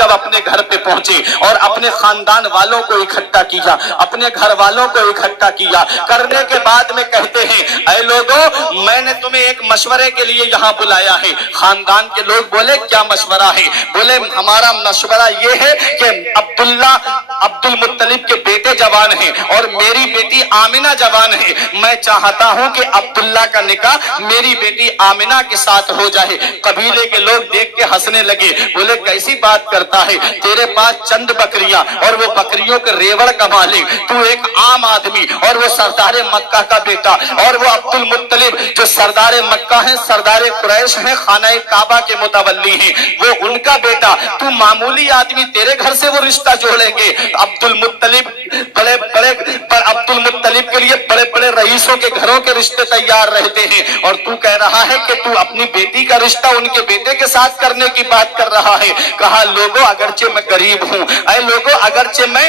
जब अपने घर पे पहुंचे और अपने खानदान वालों को इकट्ठा किया, अपने घर वालों को इकट्ठा किया, करने के बाद में कहते हैं, ऐ लोगों, मैंने तुम्हें एक मशवरे के लिए यहाँ बुलाया है। खानदान के लोग बोले, क्या मशवरा है? बोले, हमारा मशवरा ये है कि अब्दुल मुत्तलिब के बेटे जवान हैं और मेरी बेटी आमिना जवान है। मैं चाहता हूं कि अब्दुल्ला का निकाह मेरी बेटी आमिना के साथ हो जाए। कबीले के लोग देख के हंसने लगे, बोले, कैसी बात करता है, तेरे पास चंद बकरियां और वो बकरियों के रेवड़ का मालिक, तू एक आम आदमी और वो सरदार मक्का का बेटा, और वो अब्दुल मुत्तलिब जो सरदार मक्का है, सरदार कुरैश है, खाना काबा के मुतवल्ली हैं, वो उनका बेटा, तू मामूली आदमी, तेरे घर से वो रिश्ता जोड़ेंगे? अब्दुल मुत्तलिब के लिए बड़े बड़े रईसों के घरों के रिश्ते तैयार रहते हैं, और तू कह रहा है कि तू अपनी बेटी का रिश्ता उनके बेटे के साथ करने की बात कर रहा है। कहा, लोगों, अगरचे मैं गरीब हूं, ऐ लोगों, अगरचे मैं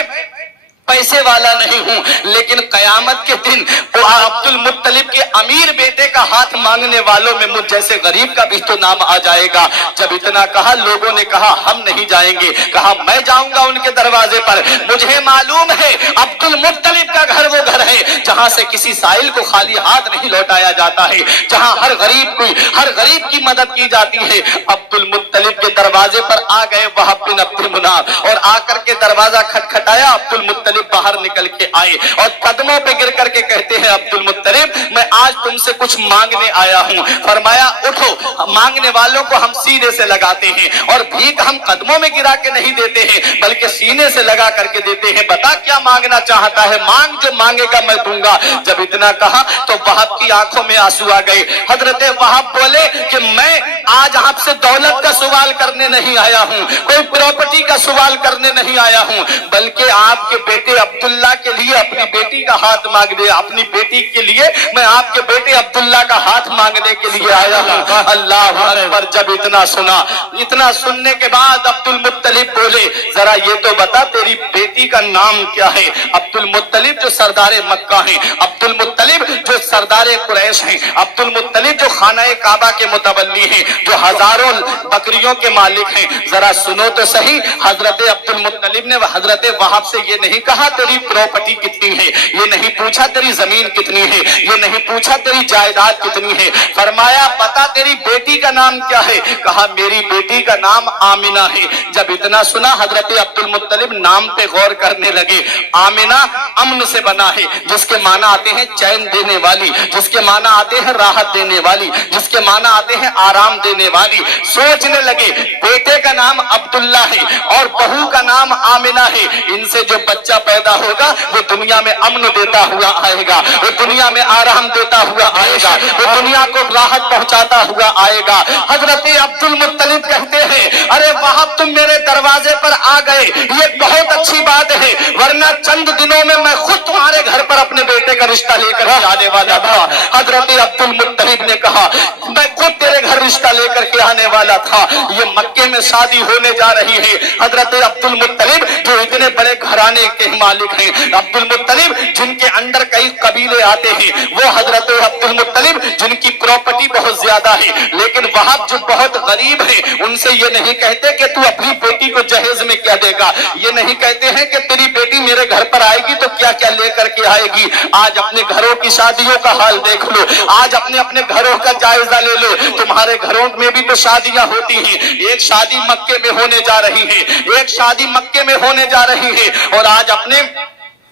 पैसे वाला नहीं हूं, लेकिन कयामत के दिन वो अब्दुल मुत्तलिब के अमीर बेटे का हाथ मांगने वालों में मुझ जैसे गरीब का भी तो नाम आ जाएगा। जब इतना कहा, लोगों ने कहा, हम नहीं जाएंगे। कहा, मैं जाऊंगा उनके दरवाजे पर। मुझे मालूम है अब्दुल मुत्तलिब का घर वो घर है जहां से किसी साइल को खाली हाथ नहीं लौटाया जाता है, जहां हर गरीब की मदद की जाती है। अब्दुल मुत्तलिब के दरवाजे पर आ गए वहाब बिन अब्दुल मुनाफ, और आकर के दरवाजा खटखटाया। अब्दुल मुत्तलिब बाहर निकल के आए और कदमों पे गिर करके कहते हैं, अब्दुल मुत्तलिब, मैं आज तुमसे कुछ मांगने आया हूं। फरमाया, उठो, मांगने वालों को हम सीने से लगाते हैं और भीख हम कदमों में गिरा के नहीं देते हैं, बल्कि सीने से लगा करके देते हैं। बता क्या मांगना चाहता है, मांग, जो मांगेगा मैं दूंगा। जब इतना कहा तो वहाब की आंखों में आंसू आ गए। हजरत वहाब बोले कि मैं आज आपसे दौलत का सवाल करने नहीं आया हूं, कोई प्रॉपर्टी का सवाल करने नहीं आया हूं, बल्कि आपके बेटे अब्दुल्ला के लिए अपनी बेटी का हाथ मांगने, अपनी बेटी के लिए मैं आपके बेटे अब्दुल्ला का हाथ मांगने के लिए आया हूं। अल्लाह अकबर। जब इतना सुना, इतना सुनने के बाद अब्दुल मुत्तलिब बोले, जरा ये तो बता, तेरी बेटी का नाम क्या है? अब्दुल मुत्तलिब जो सरदार मक्का है, अब्दुल मुत्तलिब जो सरदार कुरैश है, अब्दुल मुत्तलिब जो खाना काबा के मुतवल्ली हैं, जो हजारों बकरियों के मालिक हैं। जरा सुनो तो सही, हजरत अब्दुल मुत्तलिब ने हजरत वहाब से ये नहीं कहा तेरी प्रॉपर्टी कितनी है, ये नहीं पूछा तेरी जमीन कितनी है, ये नहीं पूछा तेरी जायदाद कितनी है। फरमाया, पता तेरी बेटी का नाम क्या है? कहा, मेरी बेटी का नाम आमिना है। जब इतना सुना, हजरत अब्दुल मुत्तलिब नाम पे गौर करने लगे। आमिना अमन से बना है, जिसके माना आते हैं चैन देने वाली, जिसके माना आते हैं राहत देने वाली, जिसके माना आते हैं आराम देने वाली। सोचने लगे, बेटे का नाम अब्दुल्ला है और बहू का नाम आमिना है, इनसे जो बच्चा पैदा होगा वो दुनिया में अमन देता हुआ आएगा, वो दुनिया में आराम देता हुआ आएगा, वो दुनिया को राहत पहुंचाता हुआ आएगा। हजरत अब्दुल मुत्तलिब कहते हैं, अरे वहाब, तुम मेरे दरवाजे पर आ गए, ये बहुत अच्छी बात है, वरना चंद दिनों में मैं खुद तुम्हारे घर पर अपने बेटे का रिश्ता लेकर आने वाला था। हजरत अब्दुल मुत्तलिब ने कहा, मैं खुद तेरे घर रिश्ता लेकर के आने वाला था। ये मक्के में शादी होने जा रही है। हजरत अब्दुल मुत्तलिब जो इतने बड़े घराने के मालिक हैं, अब्दुल मुत्तलिब जिनके अंडर कई कबीले आते हैं, वो हजरत अब्दुल मुत्तलिब जिनकी प्रॉपर्टी बहुत ज्यादा है, लेकिन वहाब जो बहुत गरीब है, उनसे ये नहीं कहते कि तू अपनी बेटी को जहेज में क्या देगा, ये नहीं कहते हैं कि तेरी बेटी मेरे घर पर आएगी तो क्या क्या लेकर के आएगी। आज अपने घरों की शादियों का हाल देख लो, आज अपने अपने घरों का जायजा ले लो। तुम्हारे घरों में भी तो शादियां होती हैं। एक शादी मक्के में होने जा रही है, एक शादी मक्के में होने जा रही है, और आज अपने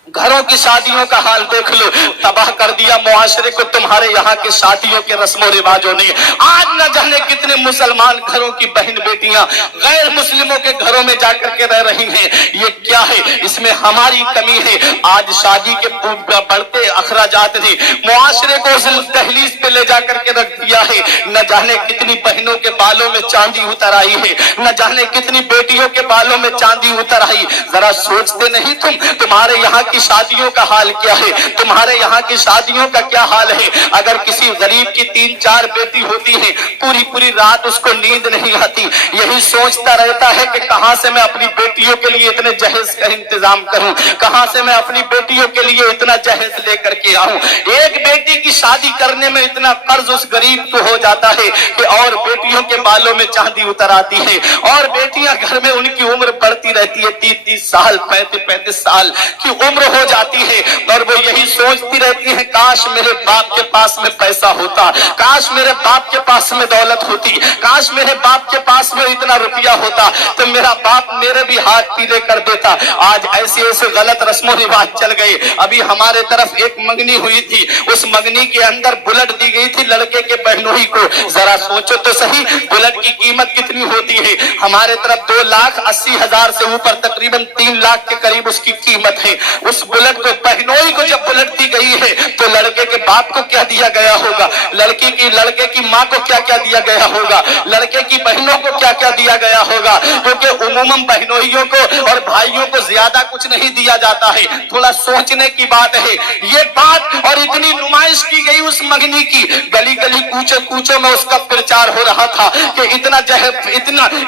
घरों की शादियों का हाल देख लो। तबाह कर दिया मुआशरे को तुम्हारे यहाँ के शादियों के रस्मों रिवाजों ने। आज न जाने कितने मुसलमान घरों की बहन बेटियां गैर मुस्लिमों के घरों में जाकर के रह रही हैं। ये क्या है? इसमें हमारी कमी है। आज शादी के बढ़ते अखराजात ने मुआशरे को उस दहलीज पे ले जाकर के रख दिया है। न जाने कितनी बहनों के बालों में चांदी उतर आई है, न जाने कितनी बेटियों के बालों में चांदी उतर आई। जरा सोचते नहीं तुम, तुम्हारे यहाँ की शादियों का हाल क्या है? तुम्हारे यहाँ की शादियों का क्या हाल है? अगर किसी गरीब की 3-4 बेटी होती है, पूरी पूरी रात उसको नींद नहीं आती, यही सोचता रहता है कि कहां से मैं अपनी बेटियों के लिए इतने जहेज जहेज का इंतजाम करूं, कहां से मैं अपनी बेटियों के लिए इतना जहेज लेकर के आऊं। एक बेटी की शादी करने में इतना कर्ज उस गरीब को हो जाता है कि और बेटियों के बालों में चांदी उतर आती है, और बेटियां घर में उनकी उम्र बढ़ती रहती है, 30-30 साल 35-35 साल की उम्र हो जाती है, और वो यही सोचती रहती है काश मेरे बाप के पास में पैसा होता, काश मेरे बाप के पास में दौलत होती, काश मेरे बाप के पास में इतना रुपया होता तो मेरा बाप मेरे भी हाथ पीले कर देता। आज ऐसे ऐसे गलत रस्मों रिवाज चल गए। अभी हमारे तरफ एक मंगनी हुई थी, उस मंगनी के अंदर बुलेट दी गई थी लड़के के बहनोई को। जरा सोचो तो सही, बुलेट की कीमत कितनी होती है? हमारे तरफ 2,80,000 से ऊपर तकरीबन 3 लाख के करीब उसकी कीमत है। उस बुलेट को, बहनोई को जब बुलेट दी गई है तो लड़के के बाप को क्या दिया गया होगा, लड़के की माँ को क्या क्या दिया गया होगा, लड़के की बहनों को क्या क्या दिया गया होगा, क्योंकि उमूमन बहनोइयों को और भाइयों को ज्यादा कुछ नहीं दिया जाता है। थोड़ा सोचने की बात है ये बात, और इतनी नुमाइश की गई उस मंगनी की, गली गली कूचे कूचों में उसका प्रचार हो रहा था कि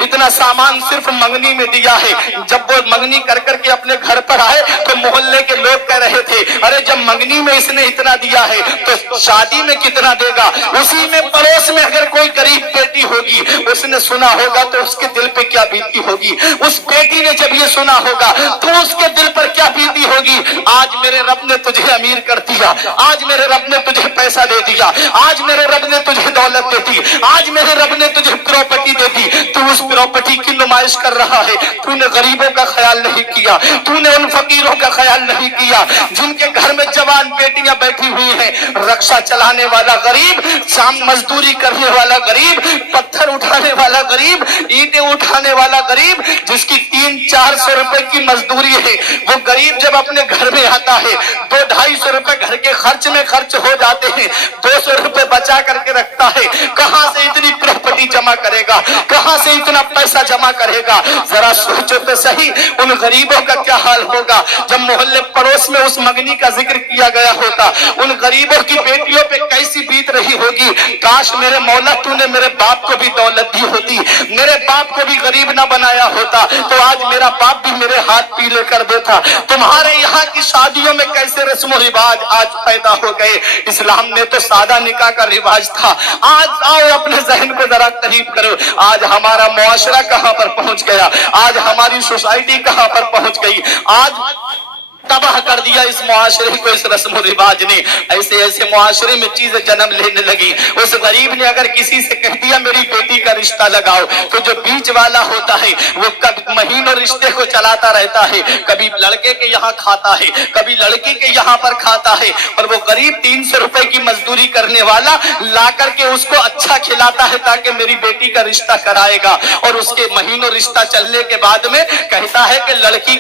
इतना सामान सिर्फ मंगनी में दिया है। जब वो मंगनी कर करके अपने घर पर आए तो मोहल्ले के लोग कह रहे थे अरे जब मंगनी में इसने इतना दिया है तो शादी में कितना देगा। उसी में पड़ोस में अगर कोई गरीब बेटी होगी, उसने सुना होगा तो उसके दिल पे क्या बीती होगी। उस बेटी ने जब ये सुना होगा तो उसके दिल पर क्या बीती होगी। आज मेरे रब ने तुझे अमीर कर दिया, आज मेरे रब ने तुझे पैसा दे दिया, आज मेरे रब ने तुझे दौलत दे दी, आज मेरे रब ने तुझे प्रॉपर्टी दे दी, तू उस प्रॉपर्टी की नुमाइश कर रहा है। तूने गरीबों का ख्याल नहीं किया, तूने उन फकीरों का ख्याल नहीं किया जिनके घर में जवान बेटियां बैठी हुई हैं। रक्षा चलाने वाला गरीब, शाम मजदूरी करने वाला गरीब, पत्थर उठाने वाला गरीब, ईंटें उठाने वाला गरीब, जिसकी 300-400 रुपए की मजदूरी है, वो गरीब जब अपने घर में आता है 200-250 रुपए घर के खर्च में खर्च हो जाते हैं, 200 रुपए बचा करके रखता है। कहां से इतनी प्रॉपर्टी जमा करेगा, कहां से इतना पैसा जमा करेगा। जरा सोचो तो सही उन गरीबों का क्या हाल होगा। जब मोहल्ले पड़ोस में उस मंगनी का जिक्र किया गया होता, उन गरीबों की बेटियों पे कैसी बीत रही होगी। काश मेरे मौला तूने मेरे बाप को भी दौलत दी होती, मेरे बाप को भी गरीब ना बनाया होता तो आज मेरा बाप भी मेरे हाथ पीले कर देता। तुम्हारे यहाँ की शादियों में कैसे रस्म रिवाज आज पैदा हो गए। इस्लाम में तो सादा निकाह का रिवाज था। आज आओ अपने जहन को जरा करीब करो, आज हमारा मुआशरा कहां पर पहुंच गया, आज हमारी सोसाइटी कहां पर पहुंच गई। आज तबाह कर दिया इस मुआशरे को इस रस्म रिवाज ने। ऐसे ऐसे मुआशरे में चीजें जन्म लेने लगी। उस गरीब ने अगर किसी से कह दिया मेरी बेटी का रिश्ता लगाओ, तो जो बीच वाला होता है वो कभी महीनों रिश्ते को चलाता रहता है, कभी लड़के के यहाँ खाता है, कभी लड़की के यहाँ पर खाता है, और वो गरीब 300 रुपए की मजदूरी करने वाला ला करके उसको अच्छा खिलाता है ताकि मेरी बेटी का रिश्ता कराएगा। और उसके महीनों रिश्ता चलने के बाद में कहता है कि लड़के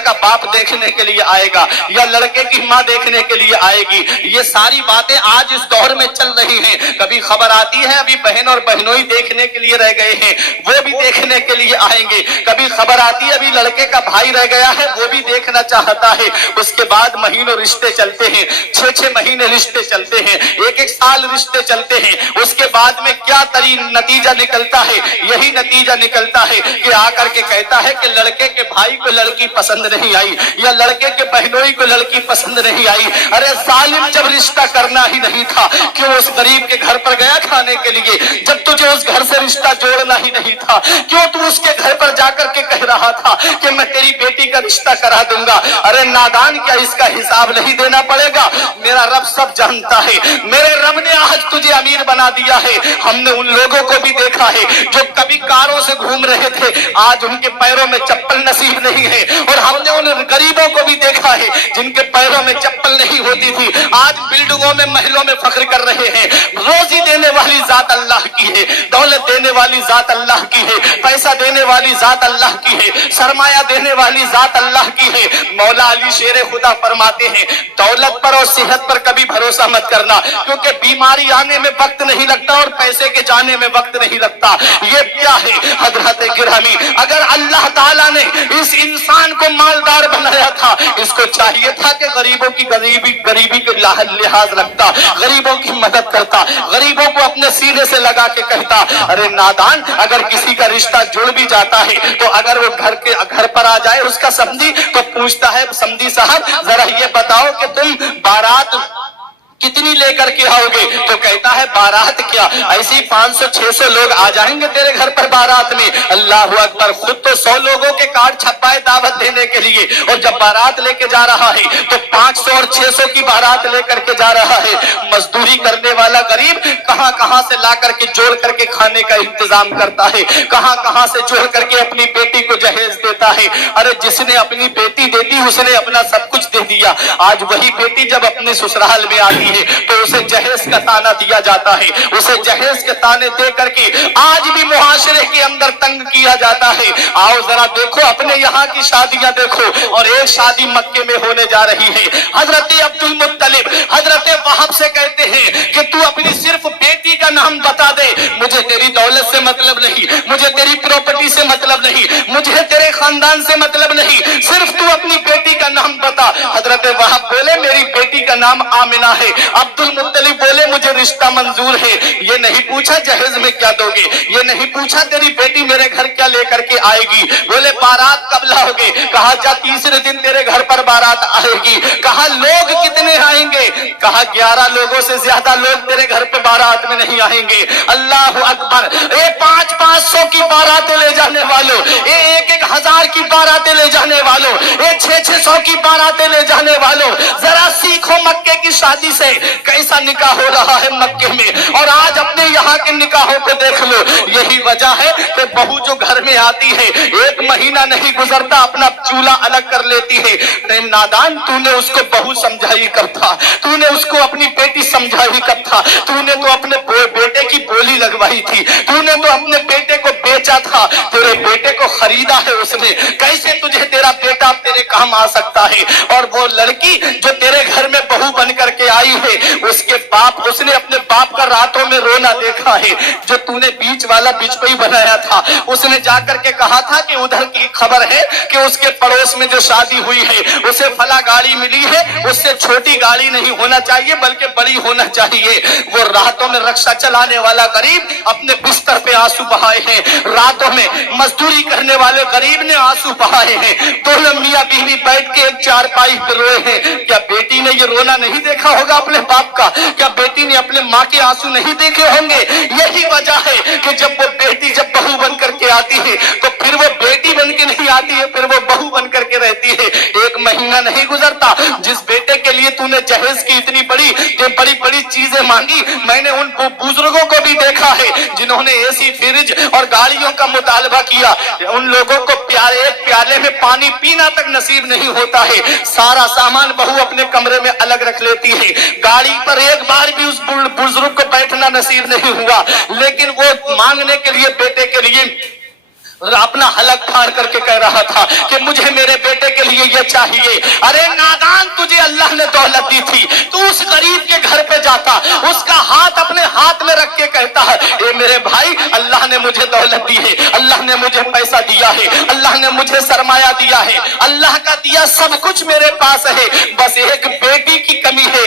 का बाप देखने के लिए आएगा या लड़के की माँ देखने के लिए आएगी। ये सारी बातें आज इस दौर में चल रही हैं। कभी खबर आती है अभी बहन और बहनोई देखने के लिए रह गए हैं, वो भी देखने के लिए आएंगे। कभी खबर आती है अभी लड़के का भाई रह गया है, वो भी देखना चाहता है। उसके बाद महीनों रिश्ते चलते हैं, 6-6 महीने रिश्ते चलते हैं, 1-1 साल रिश्ते चलते हैं। उसके बाद में क्या नतीजा निकलता है, यही नतीजा निकलता है कि आकर के कहता है कि लड़के के भाई को लड़की पसंद नहीं आई या लड़के के बहनोई को लड़की पसंद नहीं आई। अरे जालिम, जब रिश्ता करना ही नहीं था क्यों उस गरीब के घर पर गया खाने के लिए? जब तुझे उस घर से रिश्ता जोड़ना ही नहीं था क्यों तू उसके घर पर जाकर के कह रहा था कि मैं तेरी बेटी का रिश्ता करा दूंगा? अरे नादान, क्या इसका हिसाब नहीं देना पड़ेगा? मेरा रब सब जानता है। मेरे रब ने आज तुझे अमीर बना दिया है। हमने उन लोगों को भी देखा है जो कभी कारों से घूम रहे थे, आज उनके पैरों में चप्पल नसीब नहीं है। और हमने उन गरीबों को भी देखा है जिनके पैरों में चप्पल नहीं होती थी, आज बिल्डिंगों में महलों में फख्र कर रहे हैं। रोजी देने वाली जात अल्लाह की है, दौलत देने वाली जात अल्लाह की है, पैसा देने वाली जात अल्लाह की है, सरमाया देने वाली जात अल्लाह की है। मौला अली शेर खुदा फरमाते हैं दौलत पर और सेहत पर कभी भरोसा मत करना, क्योंकि बीमारी आने में वक्त नहीं लगता और पैसे के जाने में वक्त नहीं लगता। ये क्या है हजरत गिरामी, अगर अल्लाह ताला ने इस इंसान को मालदार बनाया था, इसको चाहिए था कि गरीबों की गरीबी के लिहाज रखता, गरीबों की मदद करता, गरीबों को अपने सीने से लगा के कहता। अरे नादान, अगर किसी का रिश्ता जुड़ भी जाता है तो अगर وہ گھر پر آ جائے اس کا سمدھی تو پوچھتا ہے سمدھی صاحب ذرا یہ بتاؤ کہ تم بارات کتنی لے کر کے آؤ گے؟ تو کہتا ہے بارات کیا، ایسی 500-600 لوگ آ جائیں گے تیرے گھر پر بارات میں۔ اللہ اکبر، خود تو 100 لوگوں کے کارڈ چھپائے دعوت دینے کے لیے، اور جب بارات لے کے جا رہا ہے تو 500 اور 600 کی بارات لے کر کے جا رہا ہے۔ مزدوری کرنے والا غریب کہاں کہاں سے لا کر کے جوڑ کر کے کھانے کا انتظام کرتا ہے، کہاں کہاں سے جوڑ کر کے اپنی بیٹی کو جہیز دیتا ہے۔ ارے جس نے اپنی بیٹی دے دی اس نے اپنا سب کچھ دے دیا۔ آج وہی بیٹی جب اپنے سسرال میں آتی ہے تو اسے جہیز کا تانا دیا جاتا ہے، اسے جہیز کے تانے دے کر کے آج بھی معاشرے کے اندر تنگ کیا جاتا ہے۔ آؤ ذرا دیکھو اپنے یہاں کی شادیاں دیکھو، اور ایک شادی مکے میں ہونے جا رہی ہے۔ حضرت عبد المطلب حضرت وہب سے کہتے ہیں کہ تو اپنی صرف بیٹی کا نام بتا دے، مجھے تیری دولت سے مطلب نہیں، مجھے تیری پراپرٹی سے مطلب نہیں، مجھے تیرے خاندان سے مطلب نہیں، صرف تو اپنی بیٹی کا نام بتا۔ حضرت وہب بولے میری بیٹی کا نام آمنہ ہے۔ عبد المطلب بولے مجھے رشتہ منظور ہے۔ یہ نہیں پوچھا جہیز میں کیا دو گے، یہ نہیں پوچھا تیری بیٹی میرے گھر کیا لے کر کے آئے گی۔ بولے بارات کب لاؤ گے؟ کہا جا تیسرے دن تیرے گھر پر بارات آئے گی۔ کہا لوگ کتنے آئیں گے؟ کہا 11 لوگوں سے زیادہ لوگ تیرے گھر پہ بارات میں نہیں آئیں گے۔ اللہ اکبر، 500 کی باراتیں لے جانے والوں، 1,000 کی باراتیں لے جانے والوں، 600 کی باراتیں لے جانے والوں، ذرا سیکھو مکے کی شادی سے کیسا نکاح ہو رہا ہے مکے میں، اور آج اپنے یہاں کے نکاحوں کو دیکھ لو۔ یہی وجہ ہے کہ بہو جو گھر میں آتی ہے 1 مہینہ نہیں گزرتا اپنا چولہا الگ کر لیتی ہے۔ نادان، تو نے اس کو بہو سمجھائی کب تھا؟ تو نے اس کو اپنی بیٹی سمجھائی کب تھا؟ تو نے تو اپنے بیٹے کی بولی لگوائی تھی، تو نے تو اپنے بیٹے کو بیچا تھا، تیرے بیٹے کو خریدا ہے اس نے، کیسے تجھے تیرا بیٹا تیرے کام آ سکتا ہے؟ اور وہ لڑکی جو تیرے گھر میں بہو بن کر کے آئی ہے اس کے باپ، اس نے اپنے باپ کا راتوں میں رونا دیکھا ہے، جو تو نے بیچ والا بچپئی بنایا تھا۔ اس نے جا کر کے کہا تھا کہ ادھر کی خبر ہے کہ اس کے پڑوس میں جو شادی ہوئی ہے اسے فلاں گاڑی ملی ہے، اس سے چھوٹی گاڑی نہیں ہونا چاہیے بلکہ بڑی ہونا چاہیے۔ وہ راتوں میں رکشہ چلانے والا غریب اپنے بستر پہ آنسو بہائے ہیں، راتوں میں مزدوری کرنے والے غریب نے آنسو بہائے ہیں، دونوں میاں بیوی بیٹھ کے ایک چارپائی پہ روئے ہیں۔ کیا بیٹی نے یہ رونا نہیں دیکھا ہوگا اپنے باپ کا؟ کیا بیٹی نے اپنے ماں کے آنسو نہیں دیکھے ہوں گے؟ یہی وجہ ہے کہ جب وہ بیٹی جب بہو بن کر کے آتی ہے تو پھر وہ بیٹی بن کے نہیں آتی ہے، پھر وہ بہو بن کر کے رہتی ہے۔ 1 مہینہ نہیں گزرتا جس بیٹے کے لیے تو نے جہیز کی اتنی بڑی چیزیں مانگی، میں نے ان بزرگوں کو بھی دیکھا ہے جنہوں نے اے سی، فریج اور گاڑیوں کا مطالبہ کیا، ان لوگوں کو ایک پیالے میں پانی پینا تک نصیب نہیں ہوتا ہے، سارا سامان بہو اپنے کمرے میں الگ رکھ لیتی ہے، گاڑی پر ایک بار بھی اس بزرگ کو بیٹھنا نصیب نہیں ہوا، لیکن وہ مانگنے کے لیے بیٹے کے لیے اپنا حلق پھاڑ کر کے کہہ رہا تھا کہ مجھے میرے بیٹے کے لیے یہ چاہیے۔ ارے نادان، تجھے اللہ نے دولت دی تھی، تو اس غریب کے گھر پہ جاتا، اس کا ہاتھ اپنے ہاتھ میں رکھ کے کہتا ہے اے میرے بھائی، اللہ نے مجھے دولت دی ہے، اللہ نے مجھے پیسہ دیا ہے، اللہ نے مجھے سرمایہ دیا ہے، اللہ کا دیا سب کچھ میرے پاس ہے، بس ایک بیٹی کی کمی ہے،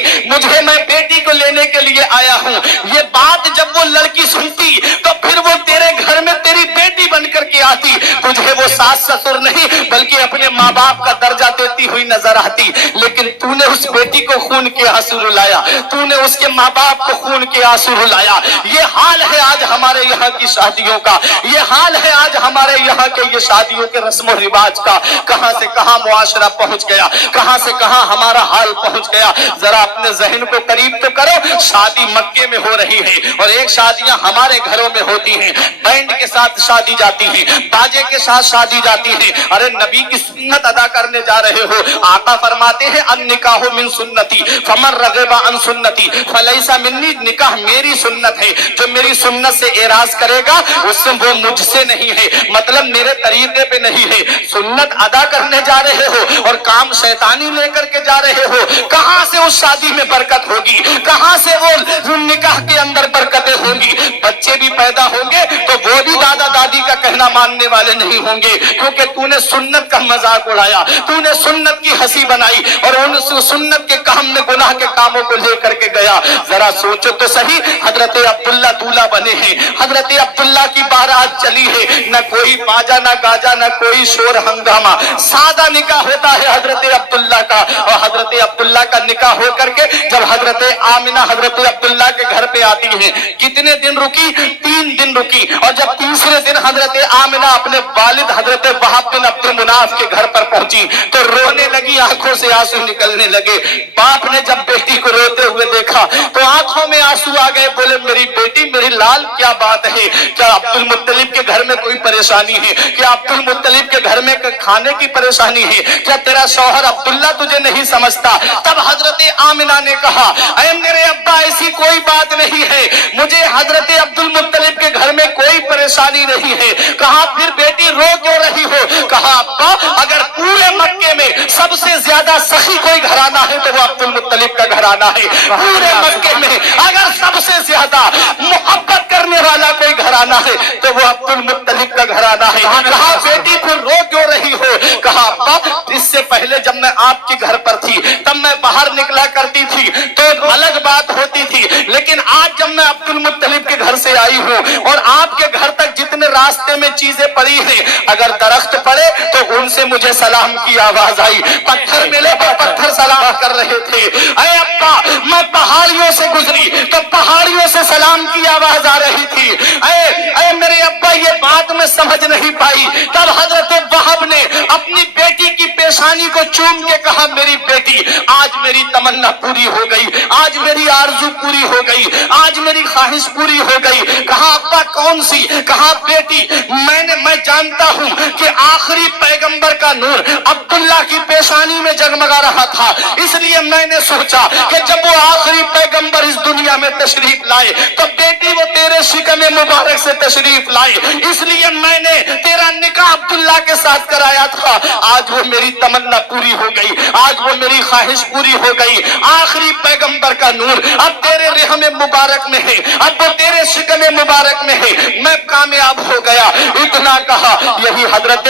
میں بیٹی کو لینے کے لیے آیا ہوں۔ یہ بات جب وہ لڑکی سنتی تو پھر وہ تیرے گھر میں تیری بیٹی بن کر کے آتی، تجھے وہ ساس سسر نہیں بلکہ اپنے ماں باپ کا درجہ دیتی ہوئی نظر آتی، لیکن تو نے اس بیٹی کو خون کے آنسو رلایا، تو نے اس کے ماں باپ کو خون کے آنسو رلایا۔ یہ حال ہے آج ہمارے یہاں کی شادیوں کا، یہ حال ہے آج ہمارے یہاں کے یہ شادیوں کے رسم و رواج کا۔ کہاں سے کہاں معاشرہ پہنچ گیا، کہاں سے کہاں ہمارا حال پہنچ گیا۔ ذرا اپنے ذہن کو قریب تو کرو، شادی مکے میں ہو رہی ہے اور ایک شادیاں ہمارے گھروں میں ہوتی ہیں، بینڈ کے ساتھ شادی جاتی ہے، باجے کے ساتھ شادی جاتی ہے۔ ارے نبی کی سنت ادا کرنے جا رہے ہو، آقا فرماتے ہیں النکاح من سنتی فمن رغب عن سنتی فلیس منی، نکاح میری سنت ہے، جو میری سنت سے اعراض کرے گا اس سے وہ مجھ سے نہیں ہے، مطلب میرے طریقے پہ نہیں ہے۔ سنت ادا کرنے جا رہے ہو اور کام شیطانی لے کر کے جا رہے ہو، کہاں سے اس شادی میں برکت ہوگی، کہاں سے وہ نکاح کے اندر برکتیں ہوں گی؟ بچے بھی پیدا ہوں گے تو وہ بھی دادا دادی کا کہنا ماننے والے نہیں ہوں گے، کیونکہ تو نے سنت کا مذاق اڑایا، تو نے سنت सुन्नत की हंसी बनाई और उन सुन्नत के काम में गुनाह के कामों को लेकर के गया। जरा सोचो तो सही, हजरत अब्दुल्ला दूल्हा बने हैं, हजरत अब्दुल्ला की बारात चली है, न कोई बाजा न गाजा न कोई शोर हंगामा, सादा निकाह होता है हजरत अब्दुल्ला का। और हजरत अब्दुल्ला का निकाह हो करके जब हजरत आमिना हजरत अब्दुल्ला के घर पे आती है, कितने दिन रुकी? 3 दिन रुकी। और जब तीसरे दिन हजरत आमिना अपने वालिद हजरत वहाब बिन अब्दुल मुनाफ के घर पर पहुंची तो रोने लगी, आंखों से आंसू निकलने लगे। बाप ने जब बेटी को रोते हुए देखा तो आंखों में आंसू आ गए, बोले मेरी बेटी, मेरी लाल, क्या बात है? क्या अब्दुल मुत्तलिब के घर में कोई परेशानी है? क्या अब्दुल मुत्तलिब के घर में खाने की परेशानी है? क्या तेरा शौहर अब्दुल्ला तुझे नहीं समझता? तब हजरत आमिना ने कहा, ऐ मेरे अब्बा, ऐसी कोई बात नहीं है, मुझे हजरत अब्दुल मुत्तलिब के घर में कोई परेशानी नहीं है। कहा फिर बेटी रो क्यों रही हो? कहा अब्बा, अगर पूरे मक्के में सबसे ज्यादा सखी कोई घराना है तो वो अब्दुल मुत्तलिब का घराना है। पूरे मक्के में अगर सबसे ज्यादा मोहब्बत करने वाला कोई घराना है तो वो अब्दुल मुत्तलिब का घराना है। कहा बेटी फिर रो क्यों रही हो? कहा अब्बा, इससे पहले जब मैं आपके घर पर थी तब मैं बाहर निकला करती थी तो अलग बात होती थी, लेकिन आज जब मैं अब्दुल मुत्तलिब के घर से आई हूँ और आपके घर तक जितने रास्ते में चीजें पड़ी हैं, अगर दरख्त पड़े तो उनसे मुझे सलाम की आवाज आई, पत्थर मिले तो पत्थर सलाम कर रहे थे। अरे अब्बा, मैं पहाड़ियों से गुजरी तो पहाड़ियों से सलाम की आवाज आ रही थी। अरे मेरे अब्बा, ये बात मैं समझ नहीं पाई। तब हजरत वहाब ने अपनी बेटी की पेशानी को चूम के कहा, मेरी बेटी, आज मेरी तमन्ना पूरी हो गई, आज मेरी आरज़ू पूरी हो गई, आज मेरी ख्वाहिश पूरी हो गई। कहा अब्बा कौन सी? कहा बेटी, मैं जानता हूं कि आखिरी पैगंबर का नूर अब्दुल्ला की पेशानी में जगमगा रहा था, इसलिए मैंने सोचा कि जब वो आखिरी पैगंबर इस दुनिया में तशरीफ लाए तो बेटी वो तेरे शिकमे मुबारक से तशरीफ लाए, इसलिए मैंने तेरा निकाह अब्दुल्ला के साथ कराया था। आज वो मेरी तमन्ना पूरी हो गई, आज वो मेरी ख्वाहिश पूरी हो गई। आखिरी पैगंबर का नूर अब तेरे रहमे मुबारक में है, अब वो तेरे शिकमे मुबारक में है, मैं कामयाब हो गया। इतना कहा, यही हजरत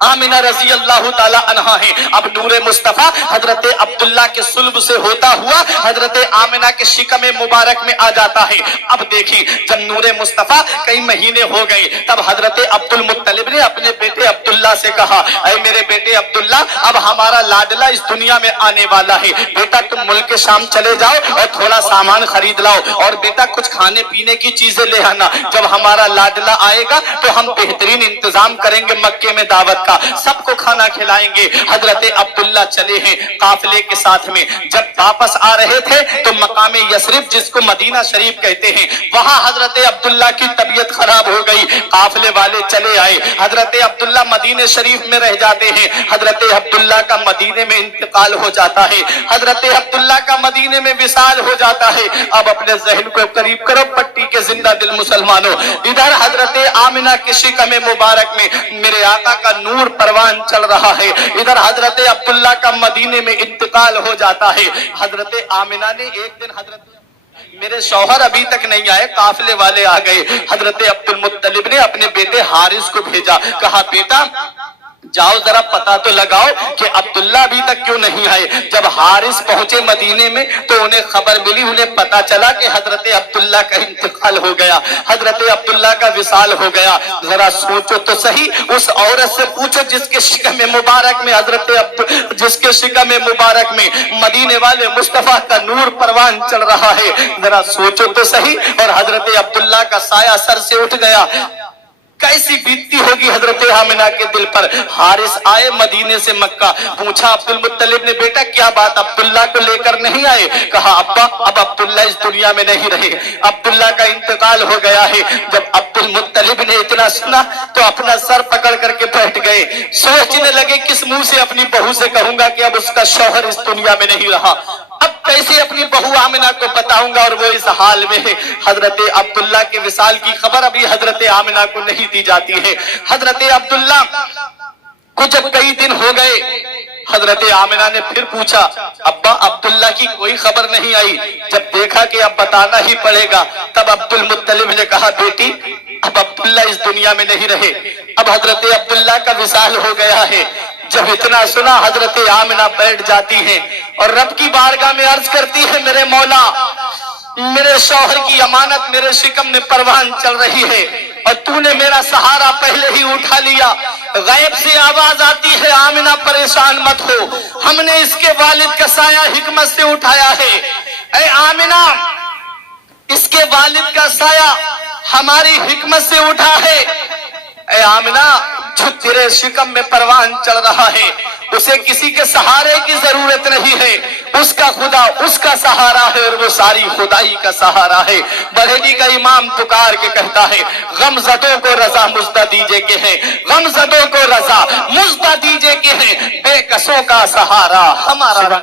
आमिना रजी अल्लाह ताला अन्हा है। अब नूरे मुस्तफा हजरत अब्दुल्ला के सुल्ब से होता हुआ हजरत आमिना के शिकमे मुबारक में आ जाता है। अब देखिए, जब नूरे मुस्तफा कई महीने हो गए तब हजरत अब्दुल मुत्तलिब ने अपने बेटे अब्दुल्ला से कहा, ऐ मेरे बेटे अब्दुल्ला, अब हमारा लाडला इस दुनिया में आने वाला है, बेटा तुम मुल्क शाम चले जाओ और थोड़ा सामान खरीद लाओ, और बेटा कुछ खाने पीने की चीजें ले आना। जब हमारा लाडला आएगा तो हम बेहतरीन इंतजाम करेंगे मक्के में दावत का, सबको खाना खिलाएंगे। हजरत अब्दुल्ला चले हैं काफिले के साथ में। जब वापस आ रहे थे तो मकाम यसरिफ, जिसको मदीना शरीफ कहते हैं, वहां हजरत अब्दुल्ला की तबीयत खराब हो गई। काफिले वाले चले आए, हजरत अब्दुल्ला मदीने शरीफ में रह जाते हैं। हजरत अब्दुल्ला का मदीने में इंतकाल हो जाता है, हजरत अब्दुल्ला का मदीने में विसाल हो जाता है। अब अपने जहन को करीब करो पट्टी के जिंदा दिल मुसलमानों, इधर हजरत आमिना के शिकमे मुबारक में मेरे आका का नूर परवान चल रहा है, इधर हजरत अब्दुल्ला का मदीने में इंतकाल हो जाता है। हजरत आमिना ने एक दिन मेरे शौहर अभी तक नहीं आए, काफिले वाले आ गए। हजरत अब्दुल मुत्तलिब ने अपने बेटे हारिस को भेजा, कहा बेटा जाओ जरा पता तो लगाओ कि अब्दुल्ला अभी तक क्यों नहीं आए। जब हारिस पहुंचे मदीने में तो उन्हें खबर मिली, उन्हें पता चला कि हजरत अब्दुल्ला का इंतकाल हो गया, हजरत अब्दुल्ला का विसाल हो गया। जरा सोचो तो सही, उस औरत से पूछो जिसके शिकमे मुबारक में जिसके शिकमे मुबारक में मदीने वाले मुस्तफा का नूर परवान चल रहा है। जरा सोचो तो सही। और हजरत अब्दुल्ला का साया सर से उठ गया। कैसी बीतती होगी हजरत आमिना के दिल पर। हारिस आए मदीने से मक्का, पूछा अब्दुल मुत्तलिब ने, बेटा क्या बात, अब्दुल्ला को लेकर नहीं आए? कहा अब्बा अब अब्दुल्ला इस दुनिया में नहीं रहे, अब्दुल्ला का इंतकाल हो गया है। जब अब्दुल मुत्तलिब ने इतना सुना तो अपना सर पकड़ करके बैठ गए, सोचने लगे किस मुंह से अपनी बहू से कहूंगा कि अब उसका शौहर इस दुनिया में नहीं रहा, अब कैसे अपनी बहू आमिना को बताऊंगा और वो इस हाल में है। हजरत अब्दुल्ला के विसाल की खबर अभी हजरत आमिना को नहीं दी जाती है। हजरत अब्दुल्ला को जब कई दिन हो गए, हजरत आमिना ने फिर पूछा, अब्बा अब्दुल्ला की कोई खबर नहीं आई। जब देखा कि अब बताना ही पड़ेगा, तब अब्दुल मुत्तलिब ने कहा, बेटी अब अब्दुल्ला इस दुनिया में नहीं रहे, अब हजरत अब्दुल्ला का विसाल हो गया है। जब इतना सुना हजरत आमिना बैठ जाती हैं और रब की बारगाह में अर्ज करती है, मेरे मौला, मेरे शौहर की अमानत मेरे शिकम में परवान चल रही है और तूने मेरा सहारा पहले ही उठा लिया। गैब से आवाज आती है, आमिना परेशान मत हो, हमने इसके वालिद का साया हिकमत से उठाया है। ऐ आमिना, इसके वालिद का साया हमारी हिकमत से उठा है। ऐ आमिना, जो तेरे शिकम में परवान चल रहा है उसे किसी के सहारे की जरूरत नहीं है, उसका खुदा उसका सहारा है और वो सारी खुदाई का सहारा है। बरेली का इमाम पुकार के कहता है, गमज़दों को रजा मुज्दा दीजे के हैं, गमज़दों को रजा मुज्दा दीजे के हैं, बेकसों का सहारा हमारा।